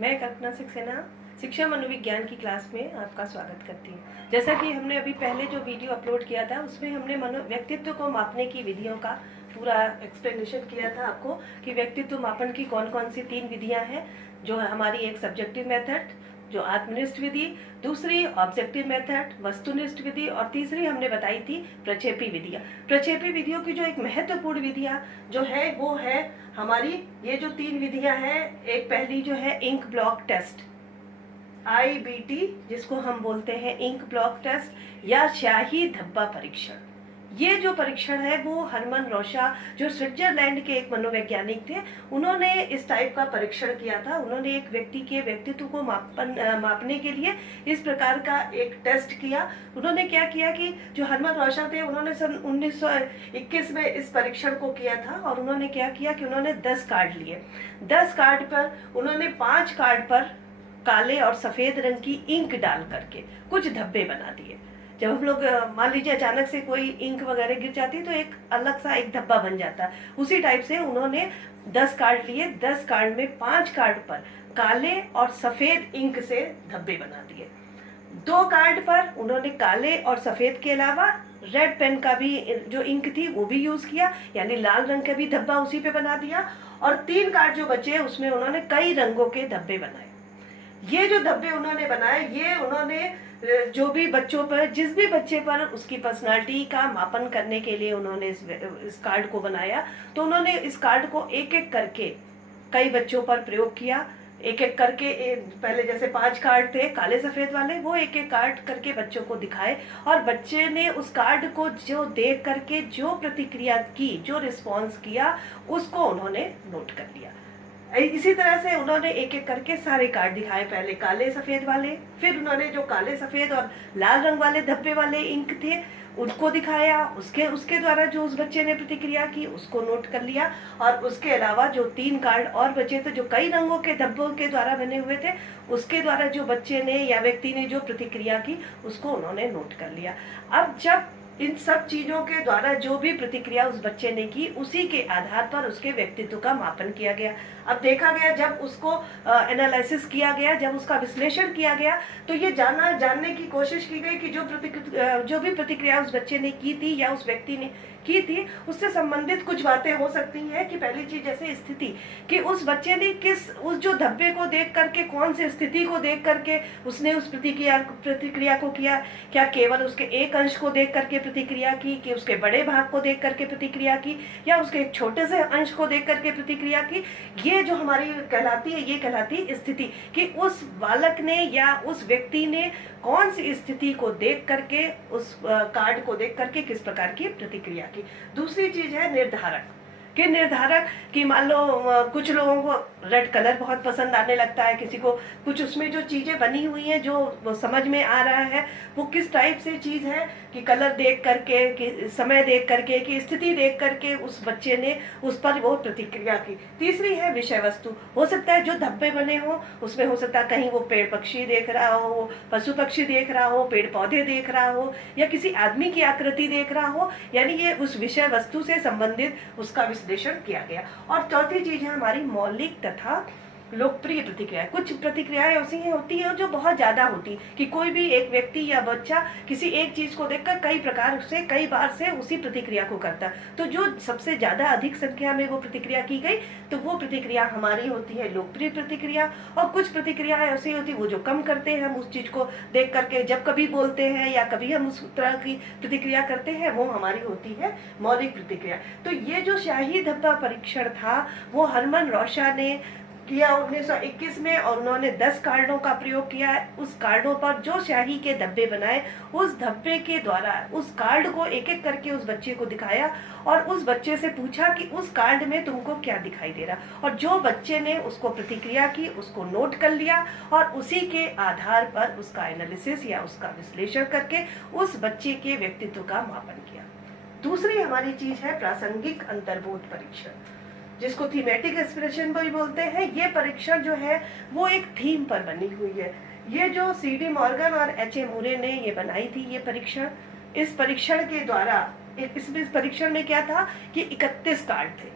मैं कल्पना सक्सेना शिक्षा मनोविज्ञान की क्लास में आपका स्वागत करती हूँ। जैसा कि हमने अभी पहले जो वीडियो अपलोड किया था उसमें हमने व्यक्तित्व को मापने की विधियों का पूरा एक्सप्लेनेशन किया था आपको कि व्यक्तित्व मापन की कौन कौन सी 3 विधियाँ हैं। जो हमारी एक सब्जेक्टिव मेथड, जो आत्मनिष्ठ विधि, दूसरी ऑब्जेक्टिव मेथड वस्तुनिष्ठ विधि, और तीसरी हमने बताई थी प्रक्षेपी विधियाँ। प्रक्षेपी विधियों की जो एक महत्वपूर्ण विधियाँ जो है वो है हमारी ये जो 3 विधियाँ हैं। एक पहली जो है इंक ब्लॉक टेस्ट, IBT, जिसको हम बोलते हैं इंक ब्लॉक टेस्ट या स्याही धब्बा परीक्षण। ये जो परीक्षण है वो हरमन रोशा, जो स्विट्जरलैंड के एक मनोवैज्ञानिक थे, उन्होंने इस टाइप का परीक्षण किया था। उन्होंने एक व्यक्ति के व्यक्तित्व को मापने के लिए इस प्रकार का एक टेस्ट किया। उन्होंने क्या किया कि जो हरमन रोशा थे उन्होंने सन 1921 में इस परीक्षण को किया था। और उन्होंने क्या किया कि उन्होंने 10 कार्ड लिए। 10 कार्ड पर उन्होंने 5 कार्ड पर काले और सफेद रंग की इंक डाल करके कुछ धब्बे बना दिए। जब हम लोग मान लीजिए अचानक से कोई इंक वगैरह गिर जाती है तो एक अलग सा एक धब्बा बन जाता है, उसी टाइप से उन्होंने 10 कार्ड लिए। 10 कार्ड में 5 कार्ड पर काले और सफेद इंक से धब्बे बना दिए। 2 कार्ड पर उन्होंने काले और सफेद के अलावा रेड पेन का भी जो इंक थी वो भी यूज किया, यानी लाल रंग का भी धब्बा उसी पे बना दिया। और 3 कार्ड जो बचे उसमें उन्होंने कई रंगों के धब्बे बनाए। ये जो धब्बे उन्होंने बनाए, ये उन्होंने जो भी बच्चों पर, जिस भी बच्चे पर उसकी पर्सनालिटी का मापन करने के लिए उन्होंने इस कार्ड को बनाया, तो उन्होंने इस कार्ड को एक एक करके कई बच्चों पर प्रयोग किया। एक एक करके पहले जैसे 5 कार्ड थे काले सफेद वाले, वो एक एक कार्ड करके बच्चों को दिखाए और बच्चे ने उस कार्ड को जो देख करके जो प्रतिक्रिया की, जो रिस्पॉन्स किया, उसको उन्होंने नोट कर लिया। इसी तरह से उन्होंने एक एक करके सारे कार्ड दिखाए, पहले काले सफेद वाले, फिर उन्होंने जो काले सफेद और लाल रंग वाले धब्बे वाले इंक थे उनको दिखाया। उसके द्वारा जो उस बच्चे ने प्रतिक्रिया की उसको नोट कर लिया। और उसके अलावा जो 3 कार्ड और बचे थे जो कई रंगों के धब्बों के द्वारा बने हुए थे, उसके द्वारा जो बच्चे ने या व्यक्ति ने जो प्रतिक्रिया की उसको उन्होंने नोट कर लिया। अब जब इन सब चीजों के द्वारा जो भी प्रतिक्रिया उस बच्चे ने की, उसी के आधार पर उसके व्यक्तित्व का मापन किया गया। अब देखा गया, जब उसको एनालिसिस किया गया, जब उसका विश्लेषण किया गया, तो ये जानने की कोशिश की गई कि जो भी प्रतिक्रिया उस बच्चे ने की थी या उस व्यक्ति ने की थी, उससे संबंधित कुछ बातें हो सकती हैं। कि पहली चीज जैसे स्थिति, कि उस बच्चे ने उस जो धब्बे को देख करके, कौन सी स्थिति को देख करके उसने उस प्रतिक्रिया को किया। क्या केवल उसके एक अंश को देख करके प्रतिक्रिया की, कि उसके बड़े भाग को देख करके प्रतिक्रिया की, या उसके एक छोटे से अंश को देख करके प्रतिक्रिया की। ये जो हमारी कहलाती है, ये कहलाती स्थिति, कि उस बालक ने या उस व्यक्ति ने कौन सी स्थिति को देख करके, उस कार्ड को देख करके किस प्रकार की प्रतिक्रिया की। दूसरी चीज है निर्धारक, कि मान लो कुछ लोगों को रेड कलर बहुत पसंद आने लगता है, किसी को कुछ उसमें जो चीजें बनी हुई हैं जो वो समझ में आ रहा है वो किस टाइप से चीज है, कि कलर देख करके, कि समय देख करके, कि स्थिति देख करके उस बच्चे ने उस पर वो प्रतिक्रिया की। तीसरी है विषय वस्तु। हो सकता है जो धब्बे बने हो उसमें हो सकता है कहीं वो पेड़ पक्षी देख रहा हो, पशु पक्षी देख रहा हो, पेड़ पौधे देख रहा हो, या किसी आदमी की आकृति देख रहा हो, यानी ये उस विषय वस्तु से संबंधित उसका विश्लेषण किया गया। और चौथी चीज है हमारी मौलिक तथा लोकप्रिय प्रतिक्रिया। कुछ प्रतिक्रियाएं ऐसी होती हैं जो बहुत ज्यादा होती, कि कोई भी एक व्यक्ति या बच्चा किसी एक चीज को देखकर कई प्रकार से, कई बार से उसी प्रतिक्रिया को करता है। तो जो सबसे ज्यादा अधिक संख्या में वो प्रतिक्रिया की गई, तो वो प्रतिक्रिया हमारी होती है लोकप्रिय प्रतिक्रिया। और कुछ प्रतिक्रियाएं ऐसी होती वो जो कम करते हैं, हम उस चीज को देख करके जब कभी बोलते हैं या कभी हम उस तरह की प्रतिक्रिया करते हैं, वो हमारी होती है मौलिक प्रतिक्रिया। तो ये जो स्याही धब्बा परीक्षण था वो हरमन रोशा ने किया 1921 में, और उन्होंने 10 कार्डों का प्रयोग किया। उस कार्डों पर जो स्याही के धब्बे बनाए, उस धब्बे के द्वारा उस कार्ड को एक एक करके उस बच्चे को दिखाया और उस बच्चे से पूछा कि उस कार्ड में तुमको क्या दिखाई दे रहा। और जो बच्चे ने उसको प्रतिक्रिया की उसको नोट कर लिया और उसी के आधार पर उसका एनालिसिस या उसका विश्लेषण करके उस बच्चे के व्यक्तित्व का मापन किया। दूसरी हमारी चीज है प्रासंगिक अंतर्बोध परीक्षण, जिसको थीमेटिक एक्सप्रेशन भी बोलते हैं। ये परीक्षण जो है वो एक थीम पर बनी हुई है। ये जो CD मॉर्गन और HA मूरे ने ये बनाई थी ये परीक्षण। इस परीक्षण के द्वारा, इस परीक्षण में क्या था कि 31 कार्ड थे।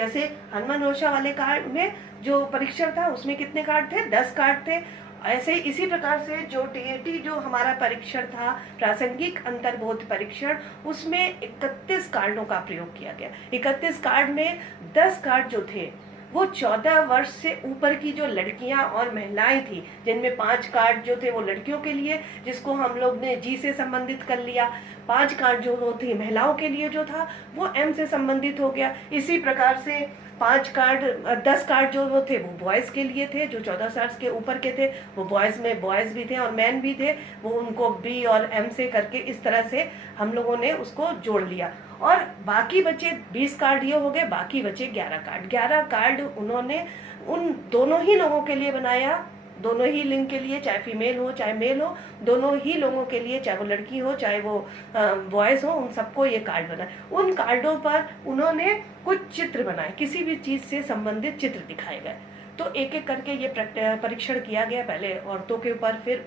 जैसे हनुमान ओषा वाले कार्ड में जो परीक्षण था उसमें कितने कार्ड थे? 10 कार्ड थे। ऐसे इसी प्रकार से जो टीएटी जो हमारा परीक्षण था, प्रासंगिक अंतर्बोध परीक्षण, उसमें 31 कार्डों का प्रयोग किया गया। 31 कार्ड में 10 कार्ड जो थे वो 14 वर्ष से ऊपर की जो लड़कियां और महिलाएं थी, जिनमें 5 कार्ड जो थे वो लड़कियों के लिए, जिसको हम लोग ने जी से संबंधित कर लिया। 5 कार्ड जो थी महिलाओं के लिए जो था वो एम से संबंधित हो गया। इसी प्रकार से 10 कार्ड जो थे वो बॉयज़ के लिए थे, जो 14 साल के ऊपर के थे वो बॉयज़ में बॉयज़ भी थे और मैन भी थे, वो उनको बी और एम से करके इस तरह से हम लोगों ने उसको जोड़ लिया। और बाकी बचे 20 कार्ड ये हो गए, बाकी बचे 11 कार्ड। 11 कार्ड उन्होंने उन दोनों ही लोगों के लिए बनाया, दोनों ही लिंग के लिए, चाहे फीमेल हो चाहे मेल हो, दोनों ही लोगों के लिए, चाहे वो लड़की हो चाहे वो बॉयज़ हो, उन सबको ये कार्ड बनाए। उन कार्डों पर उन्होंने कुछ चित्र बनाए, किसी भी चीज़ से संबंधित चित्र दिखाए गए। तो एक एक करके ये परीक्षण किया गया, पहले औरतों के ऊपर, फिर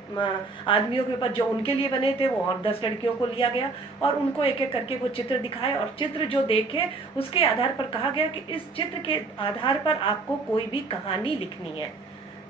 आदमियों के ऊपर जो उनके लिए बने थे वो, और 10 लड़कियों को लिया गया और उनको एक एक करके वो चित्र दिखाए, और चित्र जो देखे उसके आधार पर कहा गया कि इस चित्र के आधार पर आपको कोई भी कहानी लिखनी है।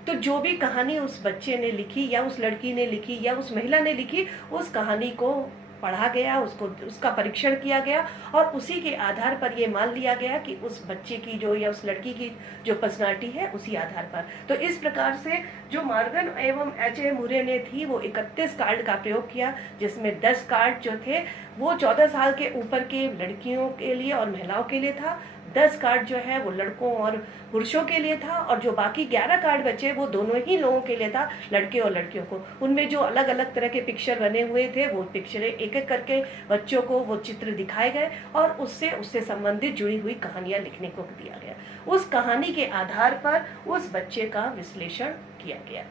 तो जो भी कहानी उस बच्चे ने लिखी या उस लड़की ने लिखी या उस महिला ने लिखी, उस कहानी को पढ़ा गया, उसका परीक्षण किया गया और उसी के आधार पर ये मान लिया गया कि उस बच्चे की जो या उस लड़की की जो पर्सनालिटी है उसी आधार पर। तो इस प्रकार से जो मॉर्गन एवं एच.ए. मुरे ने थी वो 31 कार्ड का प्रयोग किया, जिसमें 10 कार्ड जो थे वो 14 साल के ऊपर के लड़कियों के लिए और महिलाओं के लिए था, 10 कार्ड जो है वो लड़कों और पुरुषों के लिए था, और जो बाकी 11 कार्ड बचे वो दोनों ही लोगों के लिए था, लड़के और लड़कियों को। उनमें जो अलग अलग तरह के पिक्चर बने हुए थे वो पिक्चरें एक एक करके बच्चों को वो चित्र दिखाए गए और उससे संबंधित जुड़ी हुई कहानियां लिखने को दिया गया। उस कहानी के आधार पर उस बच्चे का विश्लेषण किया गया।